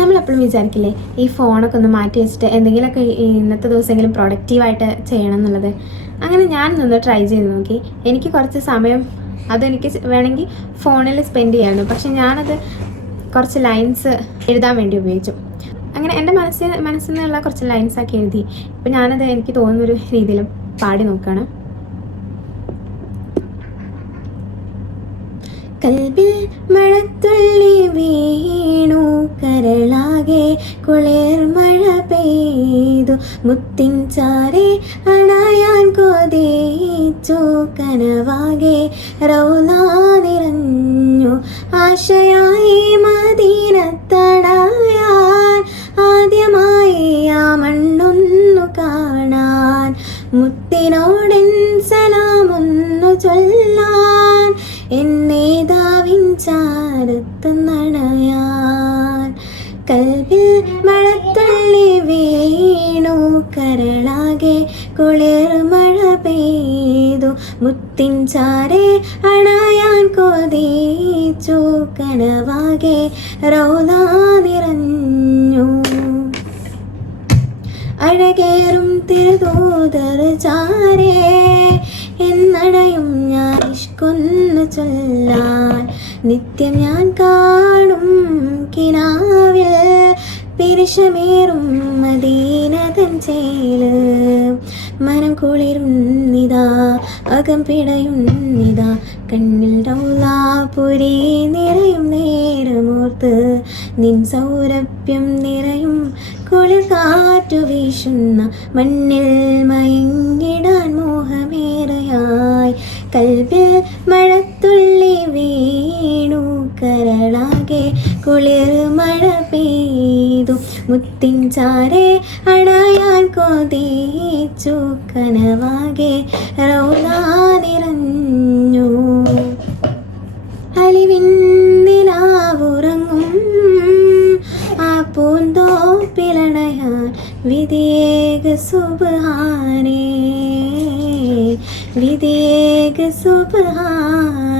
നമ്മളെപ്പോഴും വിചാരിക്കില്ലേ ഈ ഫോണൊക്കെ ഒന്ന് മാറ്റി വെച്ചിട്ട് എന്തെങ്കിലുമൊക്കെ ഇന്നത്തെ ദിവസമെങ്കിലും പ്രൊഡക്റ്റീവായിട്ട് ചെയ്യണം എന്നുള്ളത്. അങ്ങനെ ഞാൻ നിന്ന് ട്രൈ ചെയ്ത് നോക്കി. എനിക്ക് കുറച്ച് സമയം അതെനിക്ക് വേണമെങ്കിൽ ഫോണിൽ സ്പെൻഡ് ചെയ്യാമായിരുന്നു. പക്ഷെ ഞാനത് കുറച്ച് ലൈൻസ് എഴുതാൻ വേണ്ടി ഉപയോഗിച്ചു. അങ്ങനെ എൻ്റെ മനസ്സിൽ നിന്നുള്ള കുറച്ച് ലൈൻസാക്കി എഴുതി. ഇപ്പം ഞാനത് എനിക്ക് തോന്നുന്നൊരു രീതിയിൽ പാടി നോക്കുകയാണ്. കൽബിൽ മഴത്തുള്ളി വീണു, കരളാകെ കുളിർ മഴ പെയ്തു, മുത്തിൻ ചാരെ അണയാൻ കൊതിച്ചു, കനവാകെ റൗള നിറഞ്ഞു, ആശയായി മദീനത്തണയാൻ, ആദ്യമായി ആ മണ്ണൊന്നു കാണാൻ, മുത്തിനോടൻ സലാമൊന്നു ചൊല്ലാൻ, എന്നേതാവിൻ ചാരത്ത് നണയാൻ. കൽബിൽ മഴത്തുള്ളി വീണു, കരളാകെ കുളിർ മഴ പെയ്തു, മുത്തിൻ ചാരെ അണയാൻ കൊതിച്ചു, കനവാകെ റൗള നിറഞ്ഞു. അഴകേറും തിരുതൂതർ ചാരേ എന്നടയും ഞാൻ ഇഷ്കൊന്നു ചൊല്ലാൻ, നിത്യം ഞാൻ കാണും കിനാവിൽ പിരിശമേറും മദീനതൻ ചേല്, മനം കുളിരുന്നിതാ അകം പിടയുന്നിതാ, കണ്ണിൽ റൗളാപുരി നിറയും നേരമോർത്ത്, നിൻ സൗരഭ്യം നിറയും കുളിർ കാറ്റു വീശുന്ന മണ്ണിൽ മയങ്ങിടാൻ മോഹമേറെയായി. കൽബിൽ മഴത്തുള്ളി വീണു, കരളാകെ കുളിർ മഴ പെയ്തു, മുത്തിൻ ചാരെ അണയാൻ കൊതിച്ചു, കനവാകെ റൗള നിറഞ്ഞു. അലിവിന്ദിനാവുറങ്ങും ആ പൂന്തോപ്പിലണയാൻ വിധിയേക സുബ്ഹാനേ, വിധിയേക സുബ്ഹാനേ.